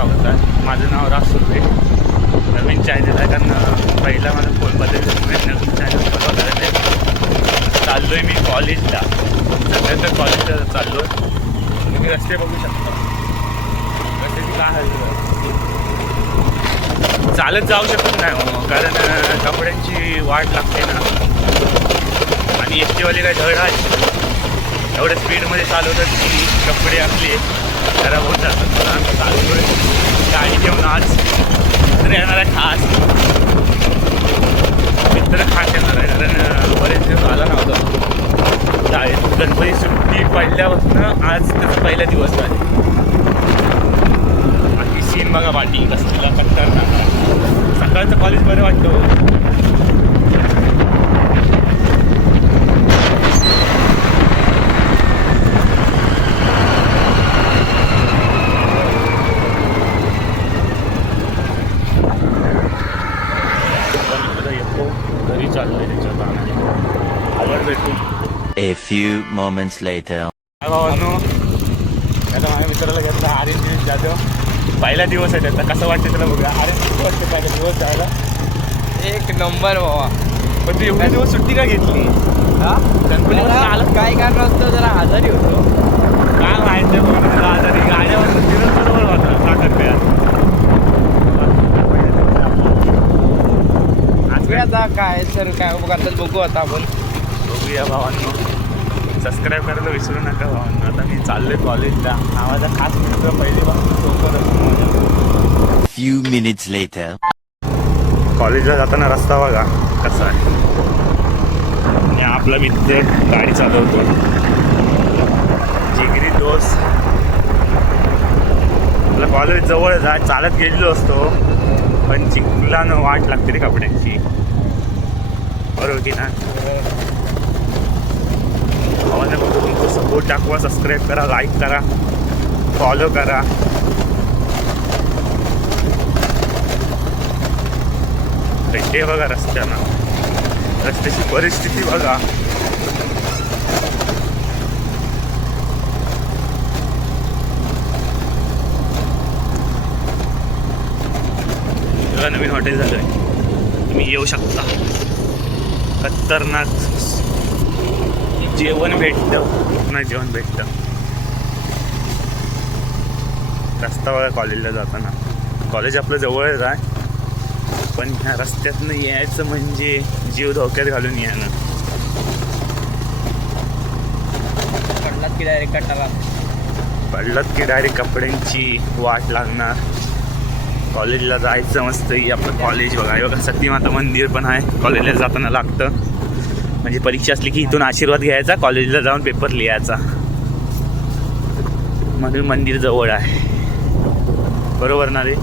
स्वागत आहे. माझं नाव राज सुर्वे. नवीन चॅनल आहे कारण पहिला माझा फोन बदलल्यामुळे नवीन चॅनल फॉलो करत आहे. चाललो आहे मी कॉलेजला. सध्या तर कॉलेजला चाललो आहे. तुम्ही रस्ते बघू शकता. रस्त्याची काय आहे, चालत जाऊ शकत नाही कारण कपड्यांची वाट लागते ना. आणि एस टीवाले काय धड आहे, एवढ्या स्पीडमध्ये चालवतात की कपडे आपले खराब होत जातात. तर आम्ही चालतो गाडी घेऊन. आज मित्र येणार आहे खास. मित्र खास येणार आहे कारण बरेच दिवस आला नव्हता. गणपती सुट्टी पडल्यापासून आज त्याचा पहिला दिवस आहे. बाकी सीन बघा पाठी कसला खतरनाक. सकाळचं कॉलेज बरं वाटतं. घरी चाललोय त्याच्या कामाने. आवड भेटू. A few moments later. भावांनो, आता माझ्या मित्राला घेतला आर्यन जाधव. पहिला दिवस आहे त्याचा. कसं वाटतं त्याला बघूया. आर्यन कसं वाटतं काय दिवस जायला? एक नंबर बाबा. पण तू एवढे दिवस सुट्टी का घेतली? हा गणपतीला आलं काय कारण असतं, जरा आजारी होतो. काय माहिती आहे बघ तुला आजारी. गाड्यावर फिरत बरोबर होता साखरप्यात. आता काय सर काय बघा बघू आता आपण. बघूया भावांनो. सबस्क्राईब करायला विसरू नका भावांनो. आता मी चाललोय कॉलेजला. नावाचा खास मित्र पहिलीपासून सोबत. Few minutes later. कॉलेजला जाताना रस्ता बघा कसा आहे. आणि आपला मित्र गाडी चालवतो. जिगरी दोस्त. आपलं कॉलेज जवळ जा चालत गेलेलो असतो पण चिखलानं वाट लागते रे कपड्यांची. बरोबर की ना. आवाज तुमचं सपोर्ट टाकवा. सबस्क्राईब करा, लाईक करा, फॉलो करा. खड्डे बघा रस्त्याना. रस्त्याची परिस्थिती बघा. नवीन हॉटेल झालं आहे. तुम्ही येऊ शकता. खतरनाक जेवण भेटतं. नाही जेवण भेटतं. रस्ता बघा कॉलेजला जाताना. कॉलेज आपलं जवळच आहे पण ह्या रस्त्यातनं यायचं म्हणजे जीव धोक्यात घालून यायला. पडलात की डायरेक्ट कटाला. पडलात की डायरेक्ट कपड्यांची वाट लागणार. कॉलेजला जायचं मस्त. आपलं कॉलेज बघा. हे बघा सतीमाता मंदिर पण आहे. कॉलेजला जाताना लागतं. म्हणजे परीक्षा असली की इथून आशीर्वाद घ्यायचा, कॉलेजला जाऊन पेपर लिहायचा. म्हणून मंदिर जवळ आहे. बरोबर ना रे.